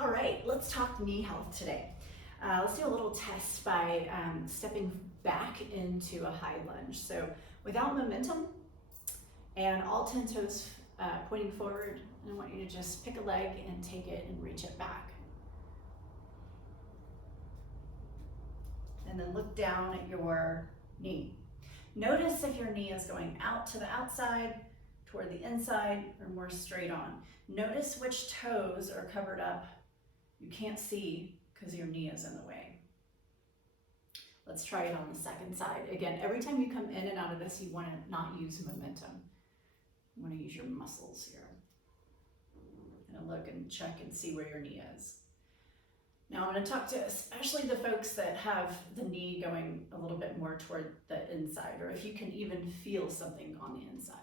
All right, let's talk knee health today. Let's do a little test by stepping back into a high lunge. So without momentum and all 10 toes pointing forward, I want you to just pick a leg and take it and reach it back. And then look down at your knee. Notice if your knee is going out to the outside, toward the inside, or more straight on. Notice which toes are covered up. You can't see because your knee is in the way. Let's try it on the second side. Again, every time you come in and out of this, you want to not use momentum. You want to use your muscles here. And look and check and see where your knee is. Now I'm going to talk to especially the folks that have the knee going a little bit more toward the inside, or if you can even feel something on the inside.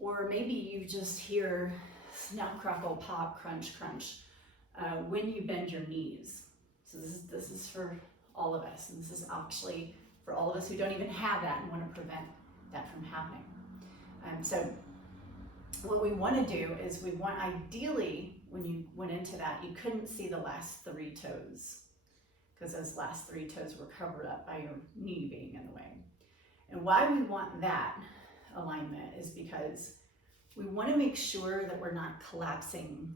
Or maybe you just hear snap, crackle, pop, crunch, crunch when you bend your knees. So this is for all of us, and this is actually for all of us who don't even have that and want to prevent that from happening. So what we want to do is ideally, when you went into that, you couldn't see the last 3 toes because those last 3 toes were covered up by your knee being in the way. And why we want that alignment is because we want to make sure that we're not collapsing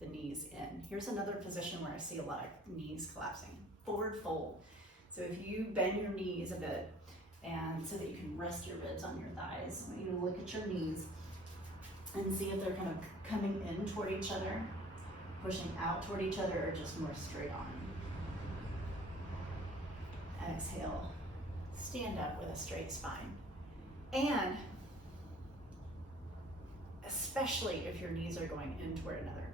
the knees in. Here's another position where I see a lot of knees collapsing. Forward fold. So if you bend your knees a bit and so that you can rest your ribs on your thighs, I want you to look at your knees and see if they're kind of coming in toward each other, pushing out toward each other, or just more straight on. Exhale, stand up with a straight spine. And especially if your knees are going in toward another,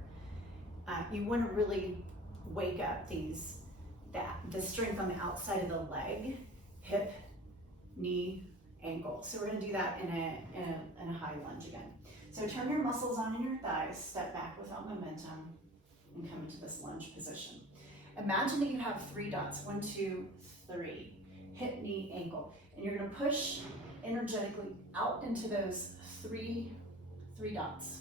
you want to really wake up the strength on the outside of the leg, hip, knee, ankle. So we're going to do that in a high lunge again. So turn your muscles on in your thighs, step back without momentum, and come into this lunge position. Imagine that you have 3 dots, 1, 2, 3, hip, knee, ankle, and you're going to push energetically out into those three dots,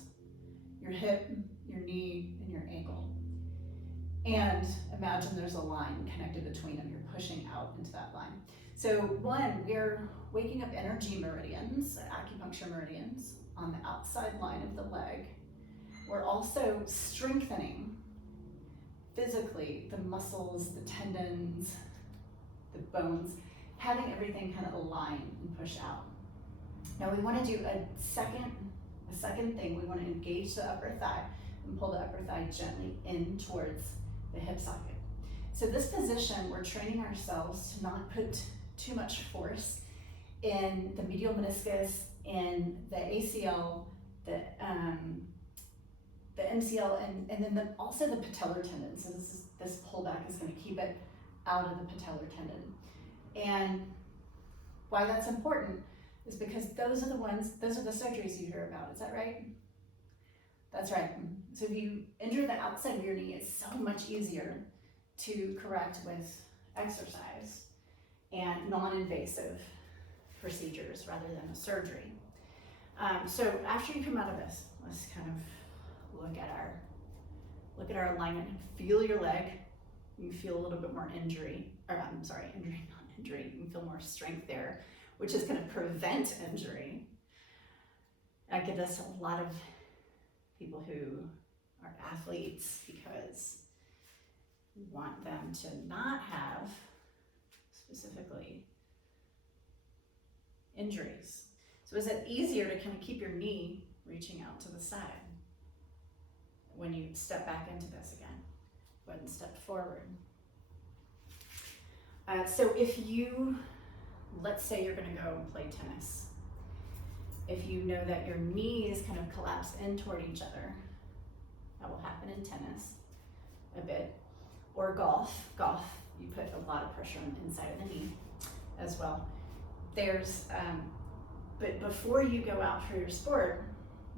your hip, your knee, and your ankle. And imagine there's a line connected between them. You're pushing out into that line. So 1, we're waking up energy meridians, acupuncture meridians, on the outside line of the leg. We're also strengthening physically the muscles, the tendons, the bones, having everything kind of align and push out. Now we want to do a second thing. We want to engage the upper thigh and pull the upper thigh gently in towards the hip socket. So this position, we're training ourselves to not put too much force in the medial meniscus, in the ACL, the MCL, and then also the patellar tendon. So this pullback is going to keep it out of the patellar tendon. And why that's important is because those are the surgeries you hear about. Is that right? That's right. So if you injure the outside of your knee, it's so much easier to correct with exercise and non-invasive procedures rather than a surgery. So after you come out of this, let's kind of look at our alignment and feel your leg. You feel a little bit more injury, not injury. You can feel more strength there, which is going to prevent injury. I get this a lot of people who are athletes because we want them to not have specifically injuries. So is it easier to kind of keep your knee reaching out to the side when you step back into this again? Go ahead and step forward. So if you, let's say you're going to go and play tennis. If you know that your knees kind of collapse in toward each other, that will happen in tennis a bit. Or golf, you put a lot of pressure on the inside of the knee as well. But before you go out for your sport,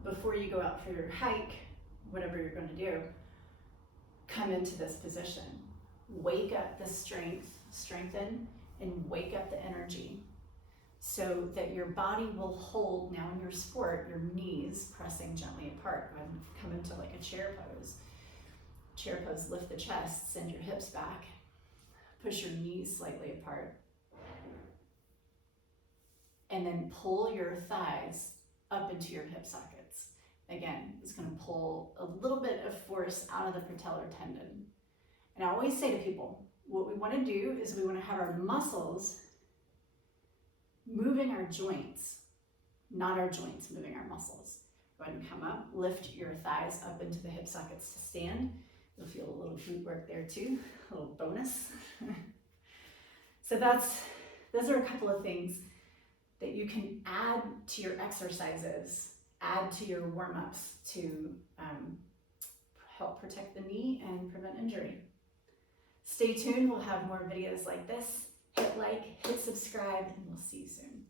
before you go out for your hike, whatever you're going to do, come into this position. Wake up the strengthen, and wake up the energy so that your body will hold, now in your sport, your knees pressing gently apart. Go ahead and come into like a chair pose. Chair pose, lift the chest, send your hips back. Push your knees slightly apart. And then pull your thighs up into your hip sockets. Again, it's going to pull a little bit of force out of the patellar tendon. And I always say to people, what we want to do is we want to have our muscles moving our joints, not our joints moving our muscles. Go ahead and come up, lift your thighs up into the hip sockets to stand. You'll feel a little glute work there too, a little bonus. So those are a couple of things that you can add to your exercises, add to your warm-ups to help protect the knee and prevent injury. Stay tuned, we'll have more videos like this. Hit like, hit subscribe, and we'll see you soon.